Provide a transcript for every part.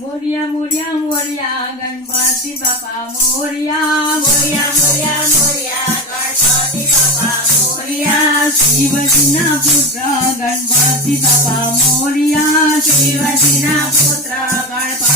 मोरिया मोरिया मोरिया, गणपति बापा, मोरिया मोरिया मोरिया मोरिया, गणपति बापा, मोरिया, शिवजीना पुत्र, गणपति बापा, मोरिया, शिवजीना पुत्र, गणपति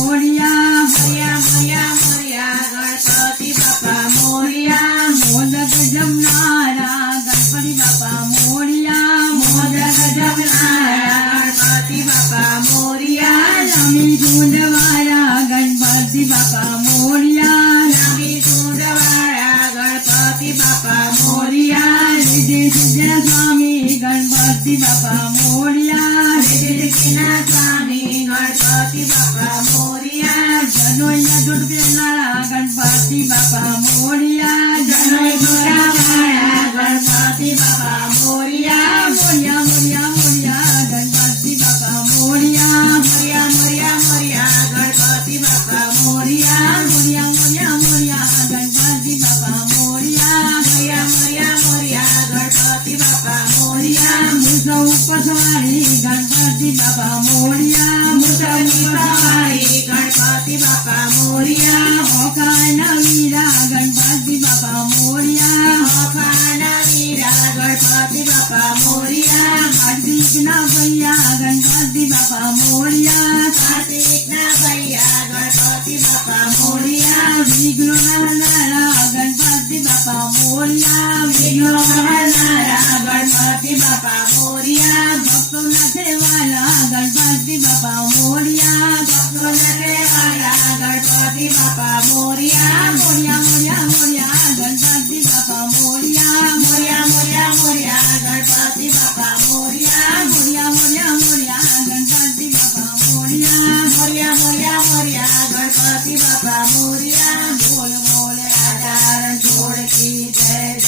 मोरिया मोरिया मोरिया मोरिया, गणपति बापा मोरिया, मोदक जमनारा, गणपति बापा मोरिया, मोदक जमनारा, गणपति बापा मोरिया नमी ढूंढवारा गणपति बापा मोरिया नमी ढूंढवारा गणपति बापा मोरिया रिधि स्वामी, गणपति बापा मोरिया रिधि स्वामी, गणपति बापा ગણપતિ બાપા મોરિયા મોરિયા મોરિયા મોરિયા ગણપતિ બાપા મોરિયા મોરિયા મોરિયા મોરિયા ગણપતિ બાપા મોરિયા મોરિયા મોરિયા મોરિયા ગણપતિ vamos.